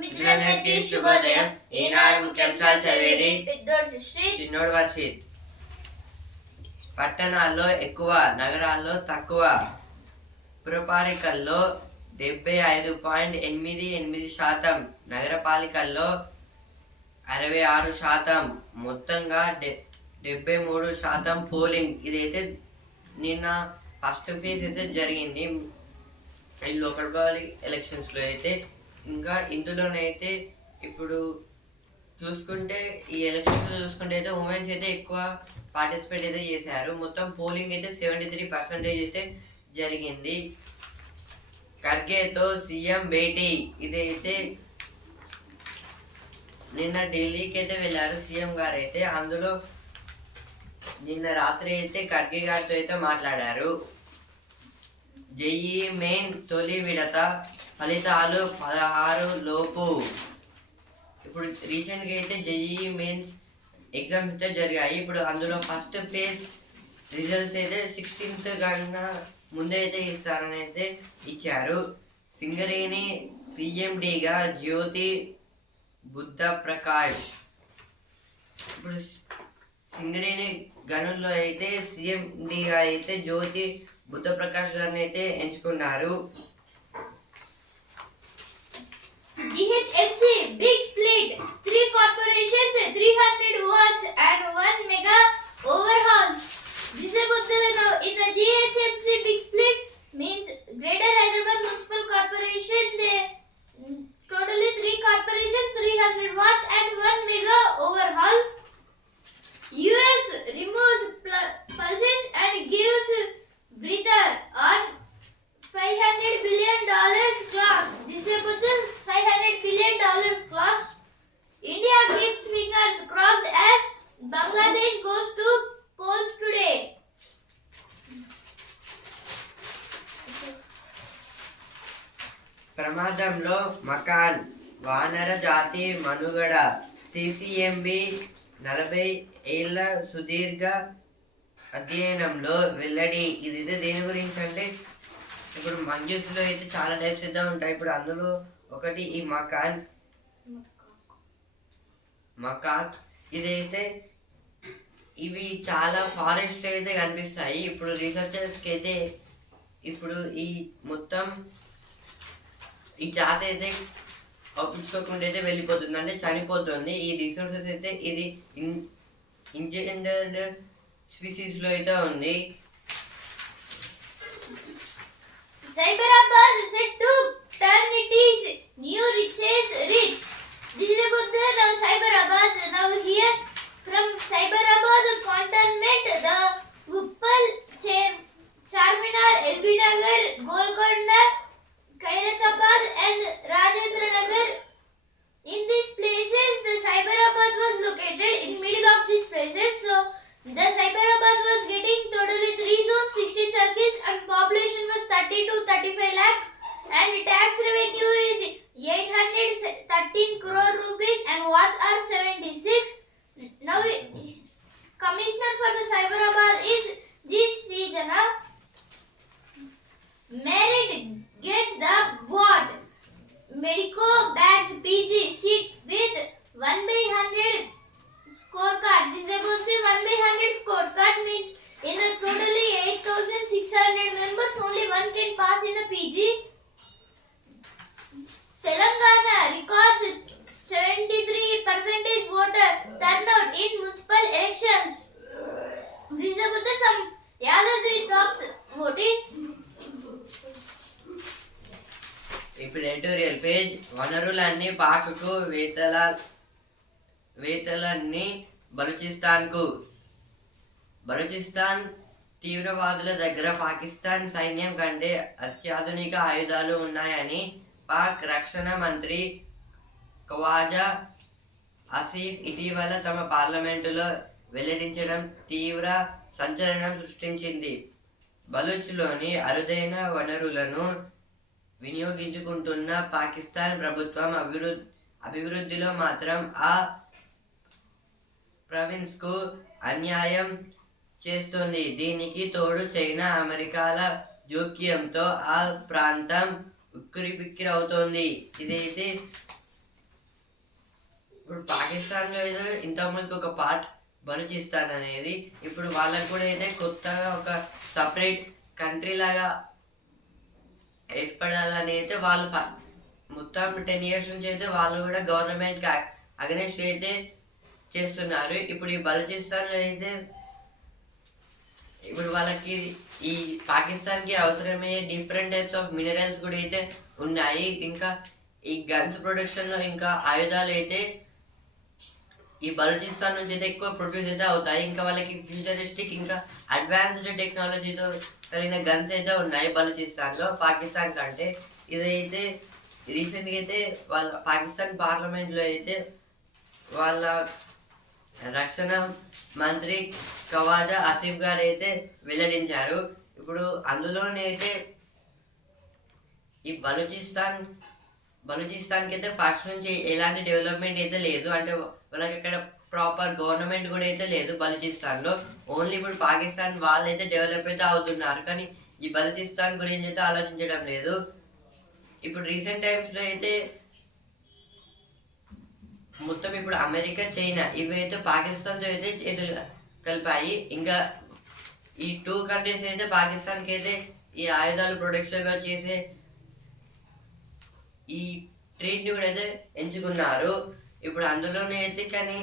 మిత్రులందరికీ శుభోదయం. ఈనాడు ముఖ్యాంశాలు చదివేది చిన్నోడు వర్షిత్. పట్టణాల్లో ఎక్కువ, నగరాల్లో తక్కువ. పురపాలికల్లో 75.88%, నగరపాలికల్లో 66%, మొత్తంగా 73% పోలింగ్. ఇదైతే నిన్న ఫస్ట్ ఫేజ్ అయితే జరిగింది ఈ లోకల్ బాడీ ఎలక్షన్స్లో అయితే. ఇంకా ఇందులోనైతే ఇప్పుడు చూసుకుంటే ఈ ఎలక్షన్స్లో చూసుకుంటే అయితే ఉమెన్స్ అయితే ఎక్కువ పార్టిసిపేట్ అయితే చేశారు. మొత్తం పోలింగ్ అయితే 73% అయితే జరిగింది. ఖర్గేతో సీఎం భేటీ. ఇదైతే నిన్న ఢిల్లీకి అయితే వెళ్ళారు సీఎం గారు అయితే. అందులో నిన్న రాత్రి అయితే ఖర్గే గారితో అయితే మాట్లాడారు. జేఈఈ మెయిన్ తొలి విడత ఫలితాలు 16 లోపు. ఇప్పుడు రీసెంట్గా అయితే జేఈఈ మెయిన్స్ ఎగ్జామ్స్ అయితే జరిగాయి. ఇప్పుడు అందులో ఫస్ట్ ఫేజ్ రిజల్ట్స్ అయితే 16th కన్నా ముందే అయితే ఇస్తారని అయితే ఇచ్చారు. సింగరేణి సీఎండీగా జ్యోతి బుద్ధ ప్రకాష్. ఇప్పుడు సింగరేణి గనుల్లో అయితే సీఎండీగా అయితే జ్యోతి బుద్ధ ప్రకాష్ గారిని అయితే ఎంచుకున్నారు. GHMC big split, 3 corporations, 300 watts and 1 mega overhauls. This is what in the GHMC big split means Greater Hyderabad Municipal Corporation. They totally 3 corporations, 300 watts and 1 mega overhaul. US removes pulses and gives breather on $500 billion class. This is about the $500 billion class. India keeps fingers crossed as Bangladesh goes to polls today. ప్రమాదంలో మకాన్, వానర జాతి మనుగడ. CCMB 40 ఏళ్ల సుదీర్ఘ అధ్యయనంలో వెల్లడి. ఇది దేని గురించి అంటే ఇప్పుడు మంజూస్లో అయితే చాలా టైప్స్ అయితే ఉంటాయి. ఇప్పుడు అందులో ఒకటి ఈ మకాక్. ఇదైతే ఇవి చాలా ఫారెస్ట్ అయితే కనిపిస్తాయి. ఇప్పుడు రీసెర్చర్స్కి అయితే ఇప్పుడు ఈ మొత్తం ఈ జాతి అయితే అవుపించుకోకుండా అయితే వెళ్ళిపోతుంది, అంటే చనిపోతుంది. ఈ రిసోర్సెస్ అయితే ఇది ఎండేంజర్డ్ స్పీసీస్లో అయితే ఉంది. Cyberabad is set to turn its new richest rich. This is about the now Cyberabad. Now here from Cyberabad cantonment, the Uppal, Charminar, LB Nagar, Golconda, Khairatabad and Rajendra Nagar. In these places, the Cyberabad was located in middle of these places. So the Cyberabad was getting totally 3 zones, 16 circuits, and population was 30 to 35 lakhs, and tax revenue is 813 crore rupees, and watts are 76. Now, commissioner for the Cyberabad is G. Srijana. Merit gets the what? Medico bags PG seat with 1/100 scorecard. This is about the 1/100 scorecard means in the totally 8,600 members, only one can pass in the PG. Telangana records 73% voter turnout in municipal elections. This is about the some Yadadri tops voting. ఇప్పుడు editorial page. వనరులన్నీ పాక్కు, వేతలన్నీ బలూచిస్తాన్కు. Balochistan తీవ్రవాదుల దగ్గర పాకిస్తాన్ సైన్యం కంటే అత్యాధునిక ఆయుధాలు ఉన్నాయని పాక్ రక్షణ మంత్రి ఖవాజా ఆసిఫ్ ఇటీవల తమ పార్లమెంటులో వెల్లడించడం తీవ్ర సంచలనం సృష్టించింది. బలూచ్లోని అరుదైన వనరులను వినియోగించుకుంటున్న పాకిస్తాన్ ప్రభుత్వం అభివృద్ధిలో మాత్రం ఆ ప్రావిన్స్కు అన్యాయం చేస్తుంది. దీనికి తోడు చైనా, అమెరికాల జోక్యంతో ఆ ప్రాంతం ఉక్కిరిబిక్కిరవుతోంది. ఇదైతే ఇప్పుడు పాకిస్తాన్లో ఏదో ఇంతకుముందుకు ఒక పార్ట్ బలూచిస్తాన్ అనేది, ఇప్పుడు వాళ్ళకు కూడా అయితే కొత్తగా ఒక సపరేట్ కంట్రీ లాగా ఏర్పడాలని అయితే వాళ్ళు మొత్తం 10 years నుంచి అయితే వాళ్ళు కూడా గవర్నమెంట్కి అగనెస్ట్ అయితే చేస్తున్నారు. ఇప్పుడు ఈ బలూచిస్తాన్లో అయితే ఇప్పుడు వాళ్ళకి ఈ పాకిస్తాన్కి అవసరమయ్యే డిఫరెంట్ టైప్స్ ఆఫ్ మినరల్స్ కూడా అయితే ఉన్నాయి. ఇంకా ఈ గన్స్ ప్రొడక్షన్లో ఇంకా ఆయుధాలు అయితే ఈ బలూచిస్తాన్ నుంచి అయితే ఎక్కువ ప్రొడ్యూస్ అయితే అవుతాయి. ఇంకా వాళ్ళకి ఫ్యూచరిస్టిక్ ఇంకా అడ్వాన్స్డ్ టెక్నాలజీతో కలిగిన గన్స్ అయితే ఉన్నాయి బలూచిస్తాన్లో పాకిస్తాన్ కంటే. ఇదైతే రీసెంట్గా అయితే వాళ్ళ పాకిస్తాన్ పార్లమెంట్లో అయితే వాళ్ళ రక్షణ మంత్రి ఖవాజా ఆసిఫ్ గారు అయితే వెల్లడించారు. ఇప్పుడు అందులోనే అయితే ఈ బలూచిస్తాన్కి అయితే ఫస్ట్ నుంచి ఎలాంటి డెవలప్మెంట్ అయితే లేదు. అంటే వాళ్ళకి అక్కడ ప్రాపర్ గవర్నమెంట్ కూడా అయితే లేదు బలూచిస్తాన్లో. ఓన్లీ ఇప్పుడు పాకిస్తాన్ వాళ్ళు అయితే డెవలప్ అయితే అవుతున్నారు, కానీ ఈ బలూచిస్తాన్ గురించి అయితే ఆలోచించడం లేదు. ఇప్పుడు రీసెంట్ టైమ్స్లో అయితే మొత్తం ఇప్పుడు అమెరికా, చైనా ఇవి అయితే పాకిస్తాన్తో అయితే చేతులు కలిపాయి. ఇంకా ఈ 2 కంట్రీస్ అయితే పాకిస్తాన్కి అయితే ఈ ఆయుధాలు ప్రొడక్షన్గా చేసే ఈ ట్రేడ్ని కూడా అయితే ఎంచుకున్నారు. ఇప్పుడు అందులోనే అయితే కానీ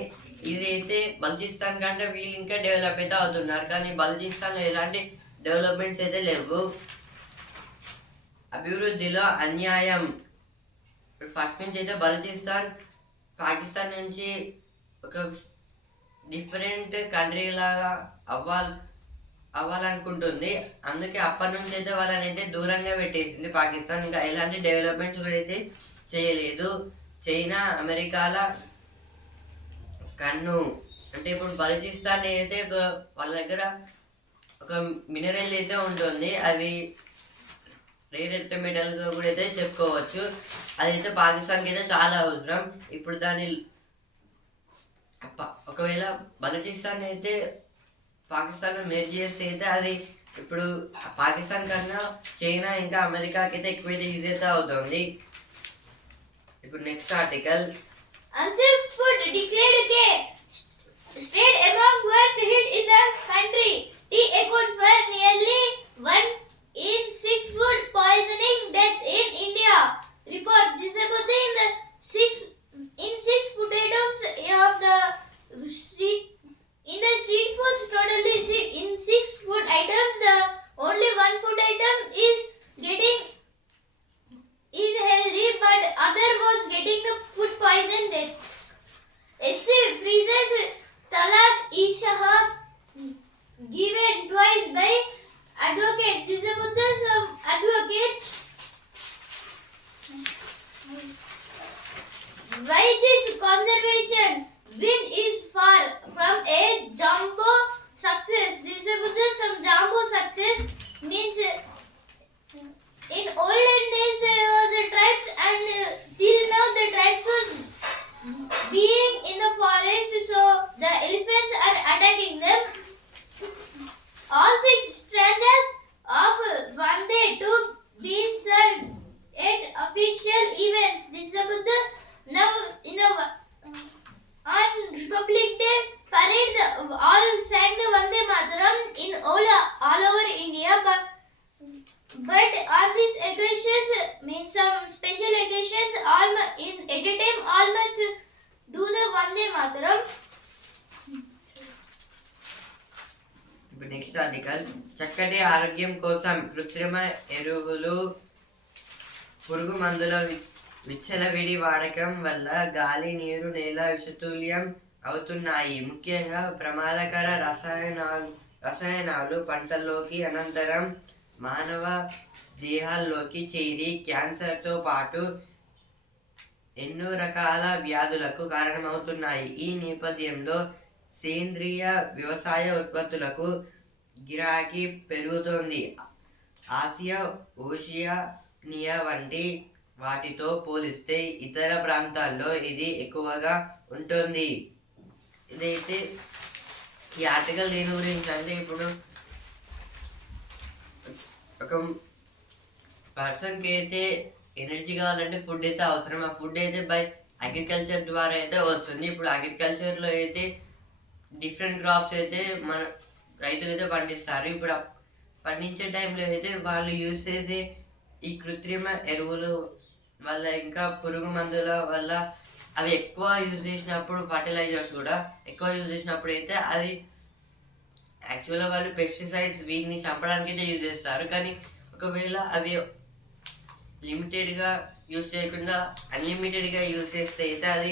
ఇది అయితే బలూచిస్తాన్ కంటే వీళ్ళు ఇంకా డెవలప్ అయితే అవుతున్నారు, కానీ బలూచిస్తాన్లో ఎలాంటి డెవలప్మెంట్స్ అయితే లేవు. అభివృద్ధిలో అన్యాయం. ఫస్ట్ నుంచి అయితే బలూచిస్తాన్ పాకిస్తాన్ నుంచి ఒక డిఫరెంట్ కంట్రీ లాగా అవ్వాలనుకుంటుంది. అందుకే అప్పటి నుంచి అయితే వాళ్ళని అయితే దూరంగా పెట్టేసింది పాకిస్తాన్. ఇంకా ఎలాంటి డెవలప్మెంట్స్ కూడా అయితే చేయలేదు. చైనా, అమెరికాల కన్ను అంటే ఇప్పుడు బలూచిస్తాన్ అయితే వాళ్ళ దగ్గర ఒక మినరల్ అయితే ఉంటుంది, అవి రేర్ ఎర్త్ మెటల్గా కూడా అయితే చెప్పుకోవచ్చు. అదైతే పాకిస్తాన్కి అయితే చాలా అవసరం. ఇప్పుడు దాన్ని ఒకవేళ బలూచిస్తాన్ అయితే పాకిస్తాన్లో మెర్జ్ చేస్తే అయితే అది ఇప్పుడు పాకిస్తాన్ కన్నా చైనా ఇంకా అమెరికాకి అయితే ఎక్కువైతే యూజ్ అయితే అవుతుంది. ఇప్పుడు next article. Unsafe food declared a state among worst hit in the country. Tea accounts for nearly 1 in 6 food poisoning deaths in India. Report this about the six food items of the street. In the street foods, totally in 6 food items, the only 1 food item is healthy, but other was getting the food poison deaths. SC freezes Talak Ishaha given twice by advocates. This is about the some advocates. Why this conservation win is far from a jumbo success. This is about the some jumbo success means in olden days there was a tribes and till now the tribes was being in the forest, so the elephants are attacking them. All 6 strangers of Vande to be served at official events. This is about the now in a on Republic Day parade all sang the Vande Mataram in all over India, but on this occasions means some special occasions all in at a time all must do the Vande Mataram. ఇప్పుడు next article. చక్కటి ఆరోగ్యం కోసం కృత్రిమ ఎరువులు, పురుగు మందుల విచ్చలవిడి వాడకం వల్ల గాలి, నీరు, నేల విషతుల్యం అవుతున్నాయి. ముఖ్యంగా ప్రమాదకర రసాయనాలు పంటల్లోకి అనంతరం మానవ దేహాల్లోకి చేరి క్యాన్సర్తో పాటు ఎన్నో రకాల వ్యాధులకు కారణమవుతున్నాయి. ఈ నేపథ్యంలో సేంద్రియ వ్యవసాయ ఉత్పత్తులకు గిరాకీ పెరుగుతోంది. ఆసియా, ఓషియానియా వంటి వాటితో పోలిస్తే ఇతర ప్రాంతాల్లో ఇది ఎక్కువగా ఉంటుంది. ఇదైతే ఈ ఆర్టికల్ దేని గురించి అంటే ఇప్పుడు ఒక పర్సన్కి అయితే ఎనర్జీ కావాలంటే ఫుడ్ అయితే అవసరం. ఆ ఫుడ్ అయితే బై అగ్రికల్చర్ ద్వారా అయితే వస్తుంది. ఇప్పుడు అగ్రికల్చర్లో అయితే డిఫరెంట్ క్రాప్స్ అయితే మన రైతులు అయితే పండిస్తారు. ఇప్పుడు పండించే టైంలో అయితే వాళ్ళు యూజ్ చేసే ఈ కృత్రిమ ఎరువులు వల్ల ఇంకా పురుగు మందుల వల్ల అవి ఎక్కువ యూజ్ చేసినప్పుడు, ఫర్టిలైజర్స్ కూడా ఎక్కువ యూజ్ చేసినప్పుడు అయితే అది యాక్చువల్గా వాళ్ళు పెస్టిసైడ్స్ వీటిని చంపడానికి అయితే యూజ్ చేస్తారు. కానీ ఒకవేళ అవి లిమిటెడ్గా యూజ్ చేయకుండా అన్లిమిటెడ్గా యూజ్ చేస్తే అయితే అది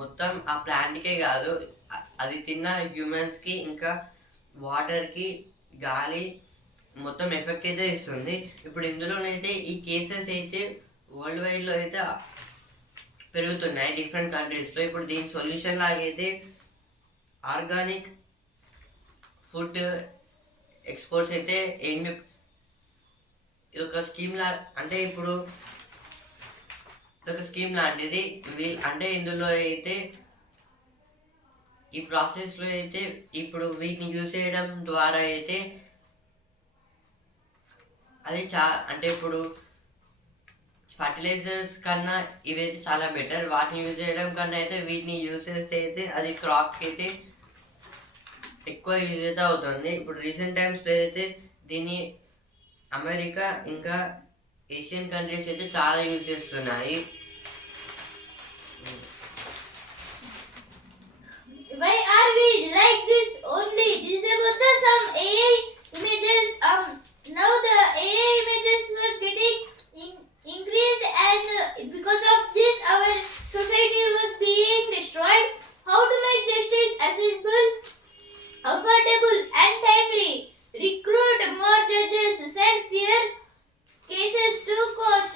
మొత్తం ఆ ప్లాంట్కే కాదు, అది తిన్న హ్యూమన్స్కి ఇంకా వాటర్కి గాలి మొత్తం ఎఫెక్ట్ అయితే ఇస్తుంది. ఇప్పుడు ఇందులోనైతే ఈ కేసెస్ అయితే వరల్డ్ వైడ్లో అయితే పెరుగుతున్నాయి డిఫరెంట్ కంట్రీస్లో. ఇప్పుడు దీని సొల్యూషన్ లాగైతే ఆర్గానిక్ ఫుడ్ ఎక్స్పోర్ట్స్ అయితే ఏమి ఇది ఒక స్కీమ్ అంటే ఇప్పుడు ఇదొక స్కీమ్ లాంటిది. అంటే ఇందులో అయితే ఈ ప్రాసెస్లో అయితే ఇప్పుడు వీటిని యూజ్ చేయడం ద్వారా అయితే అది అంటే ఇప్పుడు ఫర్టిలైజర్స్ కన్నా ఇవైతే చాలా బెటర్. వాటిని యూజ్ చేయడం కన్నా అయితే వీటిని యూజ్ చేస్తే అయితే అది క్రాప్కి అయితే ఎక్కువ యూజ్ అయితే అవుతుంది. ఇప్పుడు రీసెంట్ టైమ్స్లో అయితే దీన్ని అమెరికా ఇంకా ఏషియన్ కంట్రీస్ అయితే చాలా యూజ్ చేస్తున్నాయి. Why are we like this only? This is about the some AI images. Now the AI images was getting increased, and because of this, our society was being destroyed. How to make justice accessible, affordable, and timely? Recruit more judges, send fewer cases to courts,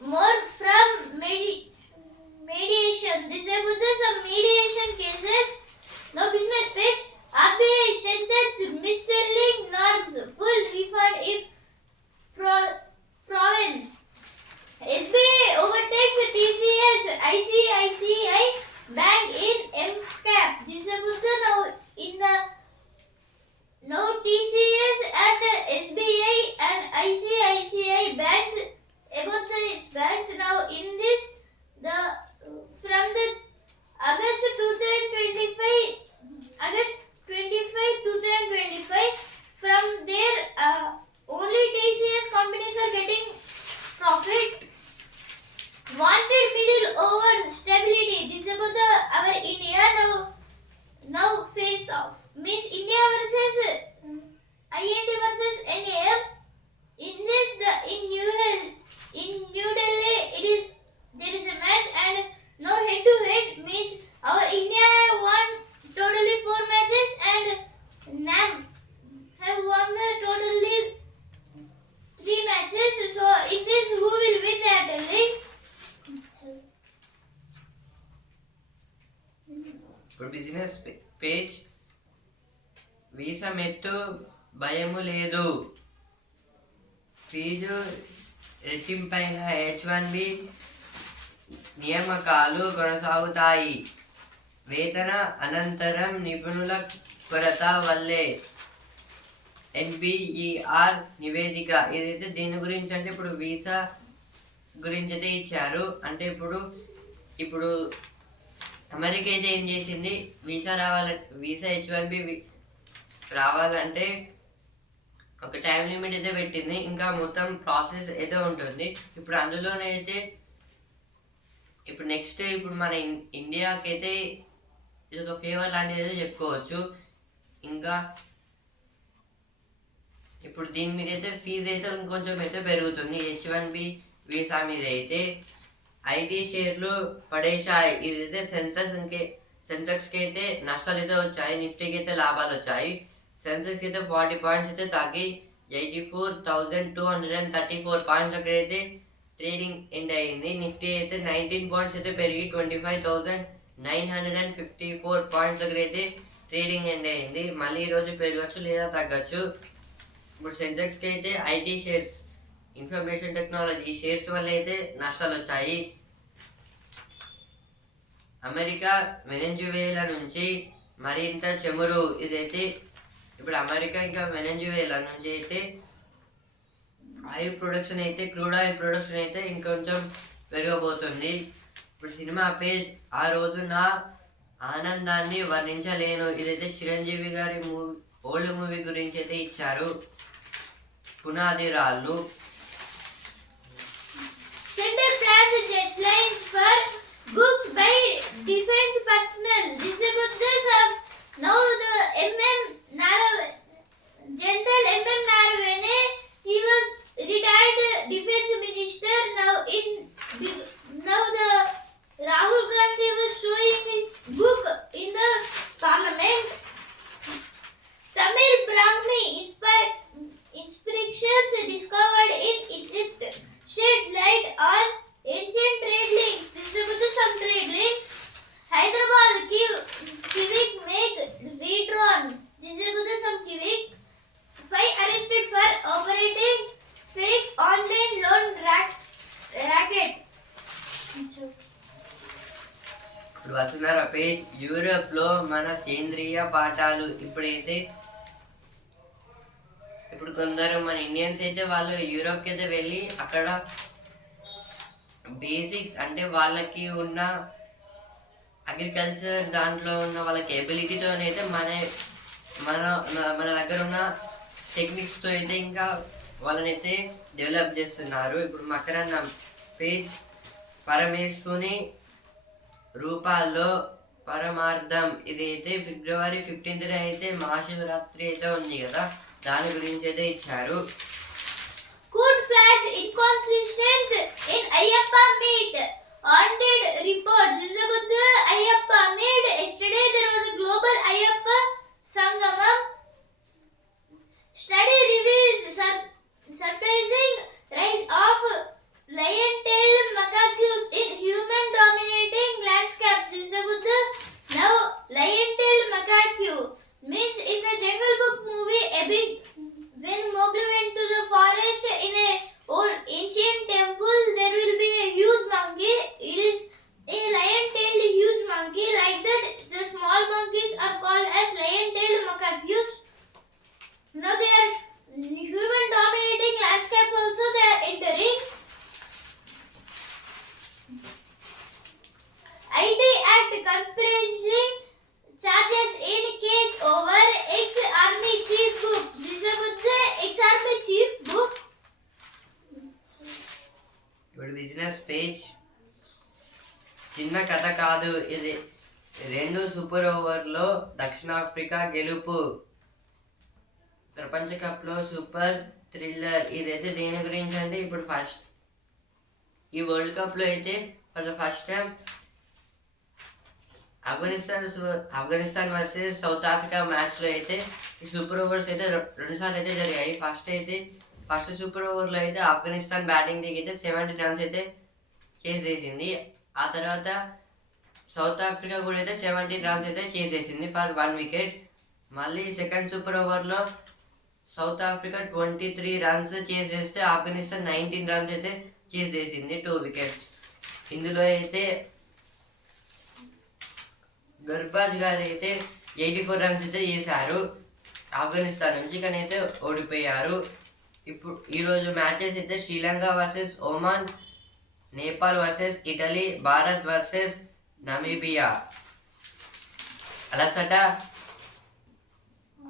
more from mediation. This is about the some mediation cases. Now business page. RBI strengthens mis-selling norms. Full refund if proven. SBI overtakes TCS ICICI Bank in MCAP. This is about the now in the now TCS and SBI and ICICI banks about the banks now in this the from the August 25, 2025 from there only TCS companies are getting profit. Wanted middle over stability. This is about the our India now face off. Means India versus IND versus NAM. In this in New Delhi it is there is a match, and now head to head means our India have won totally 4 matches and NAM have won the totally 3 matches. So in this who will win that league? ఇప్పుడు business page. Visa మెట్టు భయము లేదు, fee రెట్టింపైన H1B నియామకాలు కొనసాగుతాయి. వేతన అనంతరం నిపుణుల కొరత వల్లే NBER నివేదిక. ఏదైతే దీని గురించి అంటే ఇప్పుడు వీసా గురించి అయితే ఇచ్చారు. అంటే ఇప్పుడు అమెరికా అయితే ఏం చేసింది, వీసా H1B రావాలంటే ఒక టైం లిమిట్ అయితే పెట్టింది. ఇంకా మొత్తం ప్రాసెస్ అయితే ఉంటుంది. ఇప్పుడు అందులోనైతే ఇప్పుడు నెక్స్ట్ ఇప్పుడు మన ఇండియాకి అయితే ఇది ఒక ఫేవర్ లాంటిది అయితే చెప్పుకోవచ్చు. ఇంకా ఇప్పుడు దీని మీద అయితే ఫీజు అయితే ఇంకొంచెం అయితే పెరుగుతుంది. H1B వీసా మీద అయితే ఐటీ షేర్లు పడేశాయి. ఇదైతే సెన్సెక్స్కి అయితే నష్టాలు అయితే వచ్చాయి, నిఫ్టీకి అయితే లాభాలు వచ్చాయి. సెన్సెక్స్కి అయితే 40 పాయింట్స్ అయితే తగ్గి 84,234 పాయింట్స్ దగ్గర అయితే ట్రేడింగ్ ఎండ్ అయింది. నిఫ్టీ అయితే 19 పాయింట్స్ అయితే పెరిగి 25,954 పాయింట్స్ దగ్గర అయితే ట్రేడింగ్ ఎండ్ అయింది. మళ్ళీ ఈరోజు పెరగచ్చు లేదా తగ్గచ్చు. ఇప్పుడు సెన్సెక్స్కి అయితే IT shares, information technology shares వల్ల అయితే నష్టాలు వచ్చాయి. అమెరికా వెనెజువేలా నుంచి మరింత చమురు. ఇదైతే ఇప్పుడు అమెరికా ఇంకా వెనెజువేలా నుంచి అయితే ఆయిల్ ప్రొడక్షన్ అయితే క్రూడ్ ఆయిల్ ప్రొడక్షన్ అయితే ఇంకొంచెం పెరగబోతుంది. ఇప్పుడు సినిమా పేజ్ ఆ రోజు నా ఆనందాన్ని వర్ణించలేను. ఇదైతే చిరంజీవి గారి ఓల్డ్ మూవీ గురించి అయితే ఇచ్చారు. పునాది రాళ్ళు. Center plans deadlines for books by defense personnel. This is about this. Now the General M.M. Naravane, he was retired defense minister. Now the Rahul Gandhi was showing his book in the parliament. Tamil Brahmi inscriptions discovered in Egypt shed light on ancient trade links. This is about some trade links. Hyderabad Civic make redrawn. This is about some Civic. 5 arrested for operating fake online loan racket. ఇప్పుడు వస్తున్నారు page Europe లో మన సేంద్రియ పాఠాలు. ఇప్పుడు కొందరు మన Indians అయితే వాళ్ళు యూరోప్కి అయితే వెళ్ళి అక్కడ బేసిక్స్ అంటే వాళ్ళకి ఉన్న అగ్రికల్చర్ దాంట్లో ఉన్న వాళ్ళకి ఎబిలిటీతో అయితే మన మన మన దగ్గర ఉన్న టెక్నిక్స్తో అయితే ఇంకా వాళ్ళనైతే డెవలప్ చేస్తున్నారు. ఇప్పుడు మకరంద పేజ్ పరమేశ్వరుని రూపాల్లో పరమార్థం. ఇదైతే ఫిబ్రవరి 15th అయితే మహాశివరాత్రి అయితే ఉంది కదా, దాని గురించి అయితే ఇచ్చారు. Court flags inconsistent in Ayyappa meet. Audit report. This is about the Ayyappa meet. Yesterday there was a global Ayyappa Sangamam. Study reveals surprising rise of lion-tailed macaques in human-dominating landscapes. This is about the now lion-tailed macaque means in the Jungle Book movie when Mowgli went to the forest in a old ancient temple, there will be a huge monkey. It is a lion-tailed huge monkey. Like that, the small monkeys are called as lion-tailed macaques. Now they are human-dominating landscape also they are entering. IT Act conspiracy charges in case over ex-army chief book. This is about the ex-army chief book. ఇప్పుడు business page చిన్న కథ కాదు ఇది. 2 super ఓవర్లో దక్షిణాఫ్రికా గెలుపు. ప్రపంచ కప్లో సూపర్ థ్రిల్లర్. ఇదైతే దేని గురించి అంటే ఇప్పుడు ఈ వరల్డ్ కప్లో అయితే for the first time Afghanistan versus south Africa మ్యాచ్లో అయితే ఈ సూపర్ ఓవర్స్ అయితే 2 సార్లు అయితే జరిగాయి. ఫస్ట్ సూపర్ ఓవర్లో అయితే ఆఫ్ఘనిస్తాన్ బ్యాటింగ్ దిగితే 70 runs అయితే చేసేసింది. ఆ తర్వాత సౌత్ ఆఫ్రికా కూడా అయితే 17 runs అయితే చేసేసింది ఫర్ 1 wicket. మళ్ళీ సెకండ్ సూపర్ ఓవర్లో సౌత్ ఆఫ్రికా 23 runs చేసేస్తే ఆఫ్ఘనిస్తాన్ 19 runs అయితే చేసేసింది 2 wickets. ఇందులో అయితే గర్బాజ్ గారు అయితే 84 runs అయితే చేశారు ఆఫ్ఘనిస్తాన్ నుంచి, కానీ అయితే ఓడిపోయారు. ఇప్పుడు ఈరోజు మ్యాచెస్ అయితే Sri Lanka versus Oman, Nepal versus Italy, Bharat versus Namibia. అలసట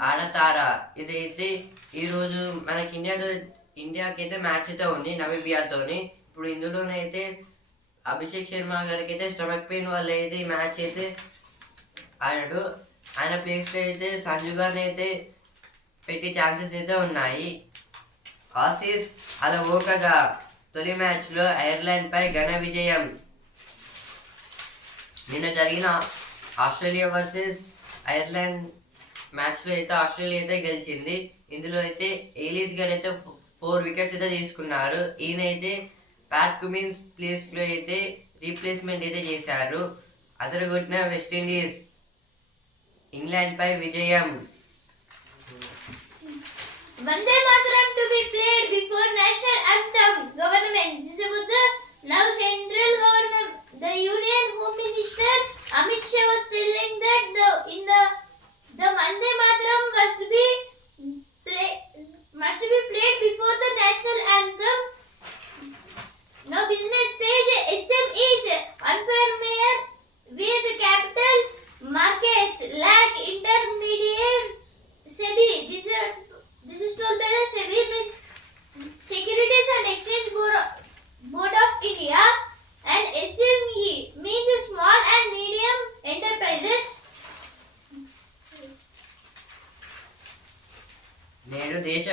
ఆడతారా. ఇదైతే ఈరోజు మనకి ఇండియాకి అయితే మ్యాచ్ అయితే ఉంది నమీబియాతోని. ఇప్పుడు ఇందులోనైతే అభిషేక్ శర్మ గారికి అయితే స్టమక్ పెయిన్ వల్ల అయితే ఈ మ్యాచ్ అయితే ఆడాడు. ఆయన ప్లేస్లో అయితే సంజు గారిని అయితే పెట్టే ఛాన్సెస్ అయితే ఉన్నాయి. ఆసీస్ అలవోకగా తొలి మ్యాచ్లో ఐర్లాండ్పై ఘన విజయం. నిన్న జరిగిన ఆస్ట్రేలియా వర్సెస్ ఐర్లాండ్ మ్యాచ్లో అయితే ఆస్ట్రేలియా అయితే గెలిచింది. ఇందులో అయితే ఎలిస్ గారు అయితే 4 wickets అయితే తీసుకున్నారు. ఈయన అయితే ప్యాట్ కుమిన్స్ ప్లేస్లో అయితే రీప్లేస్మెంట్ అయితే చేశారు. అదరగొట్టిన వెస్టిండీస్ ఇంగ్లాండ్పై విజయం. Vande Mataram to be played before national anthem. Government. This is about the now central government. The Union Home Minister Amit Shah was telling that the Vande Mataram must be played before the national anthem. Now business page.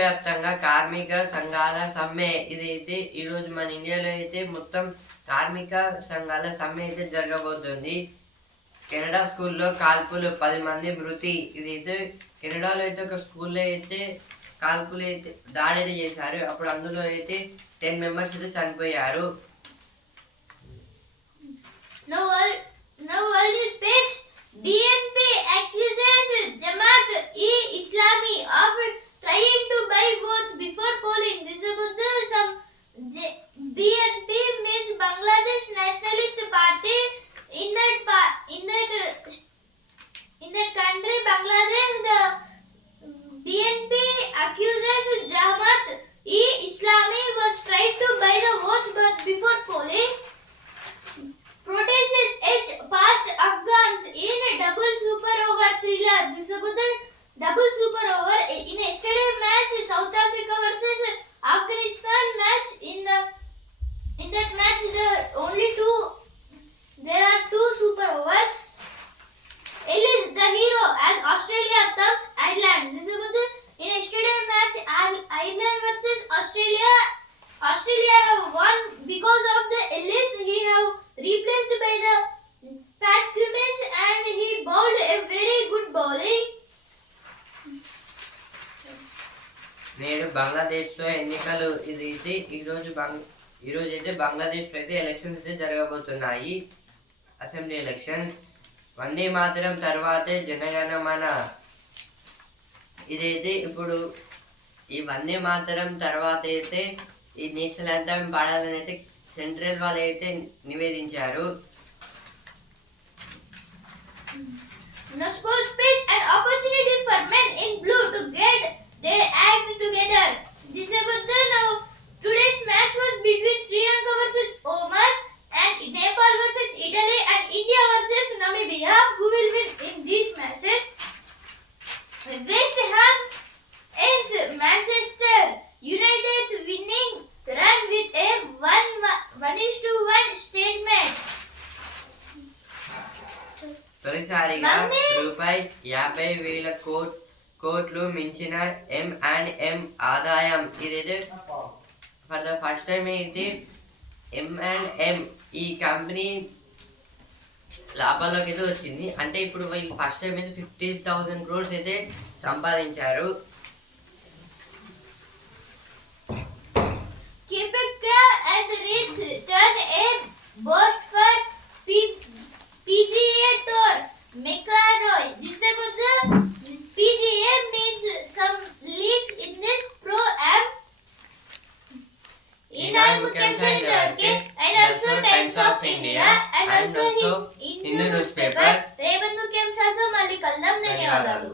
ప్రపంచవ్యాప్తంగా కార్మిక సంఘాల సమ్మె ఇదైతే ఈరోజు మన ఇండియాలో అయితే మొత్తం కార్మిక సంఘాల సమ్మె అయితే జరగబోతుంది. కెనడా స్కూల్లో కాల్పులు 10 మంది మృతి. ఇదైతే కెనడాలో అయితే ఒక స్కూల్లో అయితే కాల్పులు అయితే దాడి అయితే చేశారు. అప్పుడు అందులో అయితే 10 మెంబర్స్ అయితే చనిపోయారు. Now all news page. BNP accuses Jamaat-e-Islami of trying to buy votes before polling. This is about some BNP means Bangladesh Nationalist Party. In that country, Bangladesh, the BNP accuses Jamaat-e-Islami was tried to buy the votes but before polling. Protests edge past Afghans in double super over thriller. This is about the double super over in yesterday match South Africa versus Afghanistan match. In that match there are two super overs. L is the hero as Australia thumbs Ireland. This is about the in yesterday match Ireland versus Australia. Australia have won because of the Ellis. He have replaced by the Pat Cummins and he bowled a very good bowling. నేడు బంగ్లాదేశ్లో ఎన్నికలు. ఇదైతే ఈరోజు అయితే బంగ్లాదేశ్లో అయితే elections అయితే జరగబోతున్నాయి, అసెంబ్లీ ఎలక్షన్స్. వందే మాతరం తర్వాతే జనగణమన. ఇదైతే ఇప్పుడు ఈ వందే మాతరం తర్వాత అయితే ఈ నేషనల్ యాంథమ్ పాడాలని అయితే సెంట్రల్ వాళ్ళు అయితే నివేదించారు. No school space and opportunity for men in blue to get their act together. This is about the now. Today's match was between Sri Lanka versus Oman and Nepal versus Italy and India versus Namibia. Who will win in these matches? West Ham ends Manchester United's winning run with a 1-1 statement. తొలిసారిగా ₹50,000 కోట్లు మించిన M&M ఆదాయం. ఇదైతే for the first time అయితే M&M ఈ company లాభాల్లోకి అయితే వచ్చింది. అంటే ఇప్పుడు వీళ్ళు ఫస్ట్ టైం అయితే 50,000 crores అయితే సంపాదించారు. Kepka and Rich turn a burst for PGA Tour. McIlroy. This is about the PGA means some leagues in this Pro-Am. ఈనాడు ముఖ్యాంశాలు and also Times of India and also Hindu newspaper. రేపటి ముఖ్యాంశాలతో మళ్ళీ కలుద్దాం. ధన్యవాదాలు.